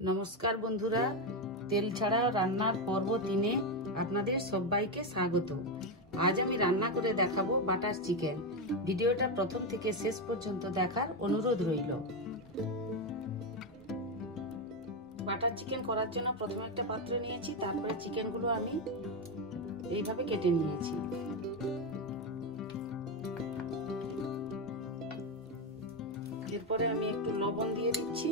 নমস্কার বন্ধুরা, তেল ছাড়া রান্নার পর্ব 3-এ আপনাদের সবাইকে স্বাগত। আজ আমি রান্না করে দেখাবো বাটার চিকেন। ভিডিওটা প্রথম থেকে শেষ পর্যন্ত দেখার অনুরোধ রইল। বাটার চিকেন করার জন্য প্রথমে একটা পাত্র নিয়েছি, তারপরে চিকেনগুলো আমি এইভাবে কেটে নিয়েছি। এরপরে আমি একটু লবণ দিয়ে দিচ্ছি,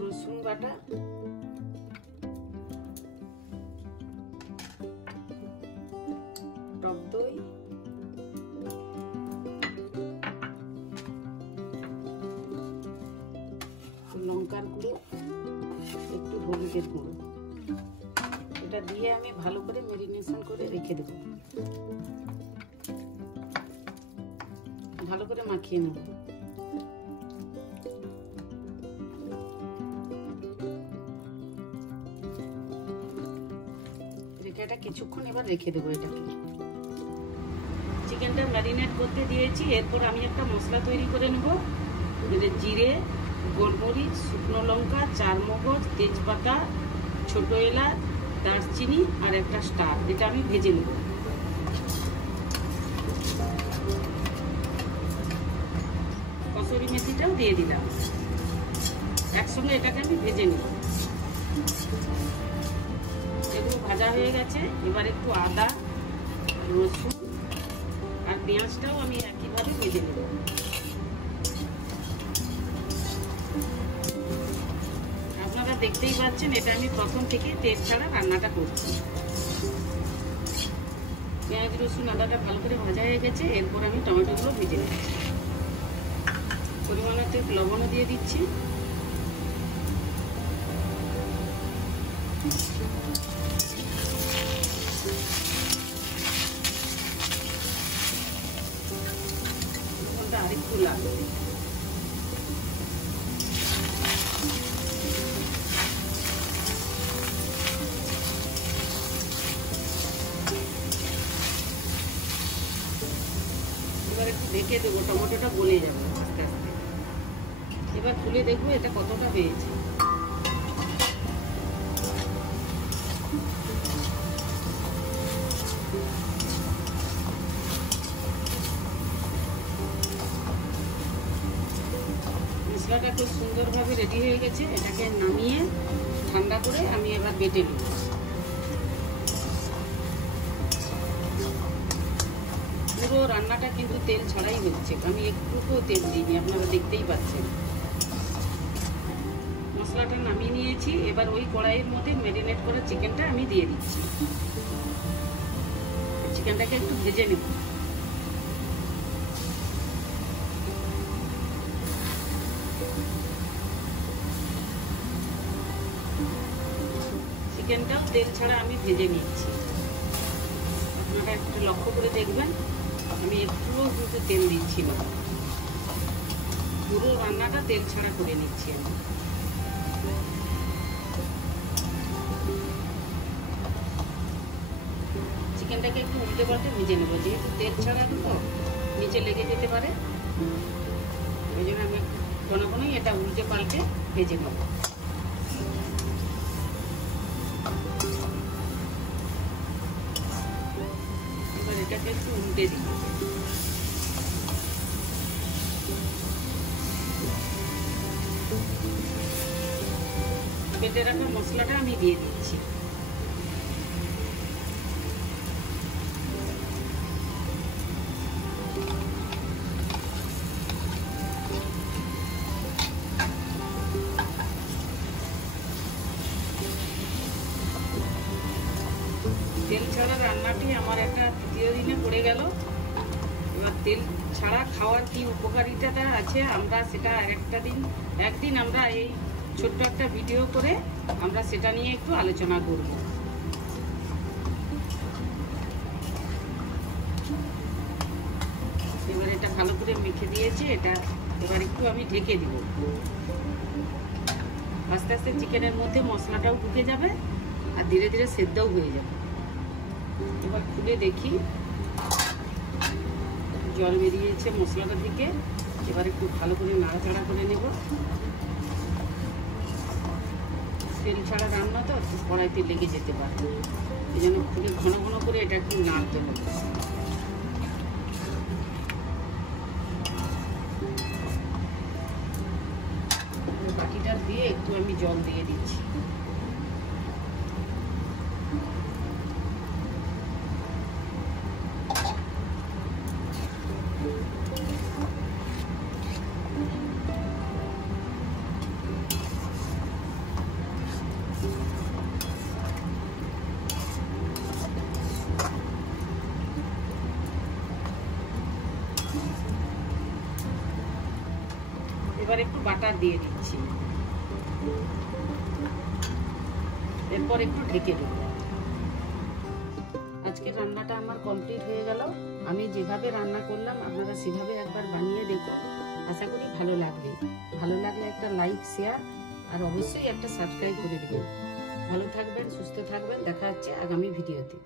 রসুন বাটা, টক দই, লঙ্কার গুঁড়ো, একটু হলুদের গুঁড়ো। এটা দিয়ে আমি ভালো করে ম্যারিনেশন করে রেখে দেব, ভালো করে মাখিয়ে নেব। এটা কিছুক্ষণ এবার রেখে দেবো। এটাকে চিকেনটা ম্যারিনেট করতে দিয়েছি। এরপর আমি একটা মশলা তৈরি করে নেব। জিরে, গোলমরিচ, শুকনো লঙ্কা, চারমগজ, তেজপাতা, ছোট এলাচ, দারচিনি আর একটা স্টার, এটা আমি ভেজে নেব। কসুরি মেথিটাও দিয়ে দিলাম, একসঙ্গে এটাকে আমি ভেজে নেব। এগুলো ভাজা হয়ে গেছে। এবার একটু আদা, রসুন আর পেঁয়াজটাও আমি একইভাবে ভেজে নেব। আপনারা দেখতেই পাচ্ছেন, এটা আমি প্রথম থেকে তেল ছাড়া রান্নাটা করছি। পেঁয়াজ, রসুন, আদাটা ভালো করে ভাজা হয়ে গেছে। এরপর আমি টমেটোগুলো ভেজে নেব। পরিমাণ মতো লবণও দিয়ে দিচ্ছি। আরেকটু লাগবে। এবার একটু ঢেকে দেবো, টমেটোটা গলে যাবে আস্তে আস্তে। এবার খুলে দেখবো এটা কতটা হয়েছে। মশলাটা খুব সুন্দরভাবে রেডি হয়ে গেছে। এটাকে নামিয়ে ঠান্ডা করে আমি এবার বেটে নেব। পুরো রান্নাটা কিন্তু তেল ছাড়াই হচ্ছে, আমি একটুকুও তেল দিইনি, আপনারা দেখতেই পাচ্ছেন। মশলাটা নামিয়ে নিয়েছি। এবার ওই কড়াইয়ের মধ্যে ম্যারিনেট করা চিকেনটা আমি দিয়ে দিচ্ছি। চিকেনটাকে একটু ভেজে নেব। চিকেনটাও তেল ছাড়া আমি ভেজে নিচ্ছি। আপনারা একটু লক্ষ্য করে দেখবেন, আমি একটুও কিন্তু তেল দিচ্ছি না, পুরো রান্নাটা তেল ছাড়া করে নিচ্ছি আমি। চিকেনটাকে একটু উল্টে পাল্টে ভেজে নেবো, যেহেতু তেল ছাড়া তো নিচে লেগে যেতে পারে, ওই জন্য আমি কোনোই এটা উল্টে পাল্টে ভেজে নেবো। এবার এটাকে একটু উল্টে দিই। বেটে রাখা মশলাটা আমি দিয়ে দিচ্ছি। তেল ছাড়া রান্নাটি আমার একটা তৃতীয় দিনে পড়ে গেল। এবার তেল ছাড়া খাওয়ার কি উপকারিতাটা আছে, আমরা সেটা একদিন আমরা এই ছোট্ট একটা ভিডিও করে আমরা সেটা নিয়ে একটু আলোচনা করব। এবার এটা ভালো করে মেখে দিয়েছি। এটা এবার একটু আমি ঢেকে দিব। আস্তে আস্তে চিকেনের মধ্যে মশলাটাও ঢুকে যাবে আর ধীরে ধীরে সেদ্ধও হয়ে যাবে। এবার খুলে দেখি, জল বেরিয়েছে মশলাটা থেকে। এবার একটু ভালো করে নাড়াচাড়া করে নেব। তেল ছাড়া রান্না তো কড়াইতে লেগে যেতে পারে, এই জন্য খুবই ঘন ঘন করে এটা একটু নাড়তে হবে। বাটিটা দিয়ে একটু আমি জল দিয়ে দিচ্ছি। এবার একটু বাটার দিয়ে দিচ্ছি, এরপর একটু ঢেকে দেব। আজকে রান্নাটা আমার কমপ্লিট হয়ে গেল। আমি যেভাবে রান্না করলাম আপনারা সেভাবে একবার বানিয়ে দেখুন, আশা করি ভালো লাগবে। ভালো লাগলে একটা লাইক, শেয়ার আর অবশ্যই একটা সাবস্ক্রাইব করে দেবেন। ভালো থাকবেন, সুস্থ থাকবেন, দেখা হচ্ছে আগামী ভিডিওতে।